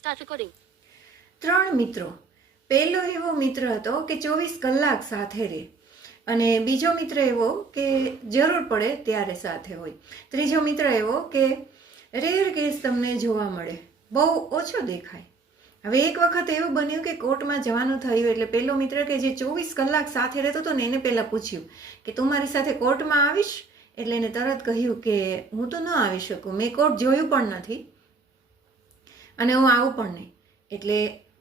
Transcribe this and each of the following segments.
Start recording. 3 મિત્રો. પહેલો એવો મિત્ર હતો કે 24 કલાક સાથે રહે, અને બીજો મિત્ર એવો કે જરૂર પડે ત્યારે સાથે હોય. ત્રીજો મિત્ર એવો કે રેર કેસ તમને જોવા મળે, બહુ ઓછો દેખાય. હવે એક વખત એવું બન્યું કે કોર્ટમાં જવાનું થયું, એટલે પહેલો મિત્ર કે જે 24 કલાક સાથે રહેતો હતો ને એને પહેલાં પૂછ્યું કે તું મારી સાથે કોર્ટમાં આવીશ? એટલે એને તરત કહ્યું કે હું તો ન આવી શકું, મેં કોર્ટ જોયું પણ નથી અને હું આવું પણ નહીં. એટલે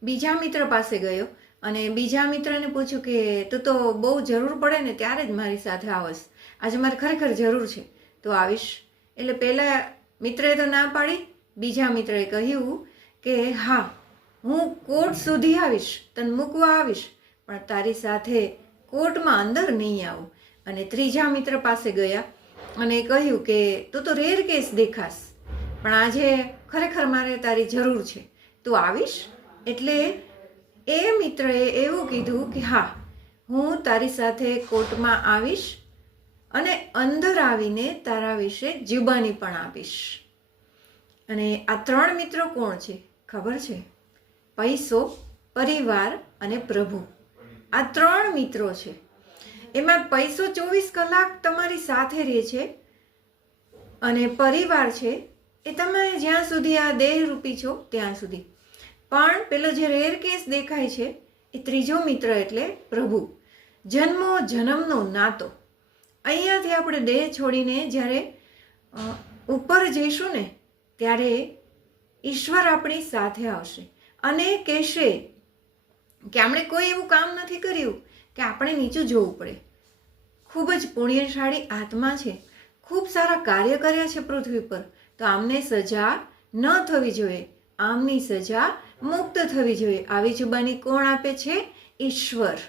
બીજા મિત્ર પાસે ગયો અને બીજા મિત્રને પૂછ્યું કે તું તો બહુ જરૂર પડે ને ત્યારે જ મારી સાથે આવશ, આજે મારે ખરેખર જરૂર છે, તો આવીશ? એટલે પહેલા મિત્રએ તો ના પાડી. બીજા મિત્રએ કહ્યું કે હા, હું કોર્ટ સુધી આવીશ, તને મૂકવા આવીશ, પણ તારી સાથે કોર્ટમાં અંદર નહીં આવું. અને ત્રીજા મિત્ર પાસે ગયા અને કહ્યું કે તું તો રેર કેસ દેખાશ, પણ આજે ખરેખર મારે તારી જરૂર છે, તું આવીશ? એટલે એ મિત્રએ એવું કીધું કે હા, હું તારી સાથે કોર્ટમાં આવીશ અને અંદર આવીને તારા વિશે જુબાની પણ આપીશ. અને આ 3 મિત્રો કોણ છે ખબર છે? પૈસો, પરિવાર અને પ્રભુ. આ 3 મિત્રો છે. એમાં પૈસો 24 કલાક તમારી સાથે રહે છે, અને પરિવાર છે એ તમે જ્યાં સુધી આ દેહરૂપી છો ત્યાં સુધી. પણ પેલો જે રેર કેસ દેખાય છે એ ત્રીજો મિત્ર એટલે પ્રભુ, જન્મો જન્મનો નાતો. અહીંયાથી આપણે દેહ છોડીને જ્યારે ઉપર જઈશું ને ત્યારે ઈશ્વર આપણી સાથે આવશે અને કહેશે કે આપણે કોઈ એવું કામ નથી કર્યું કે આપણે નીચું જોવું પડે. ખૂબ જ પુણ્યશાળી આત્મા છે, ખૂબ સારા કાર્ય કર્યા છે પૃથ્વી પર, તો આમને સજા ન થવી જોઈએ, આમની સજા મુક્ત થવી જોઈએ. આવી જુબાની કોણ આપે છે? ઈશ્વર.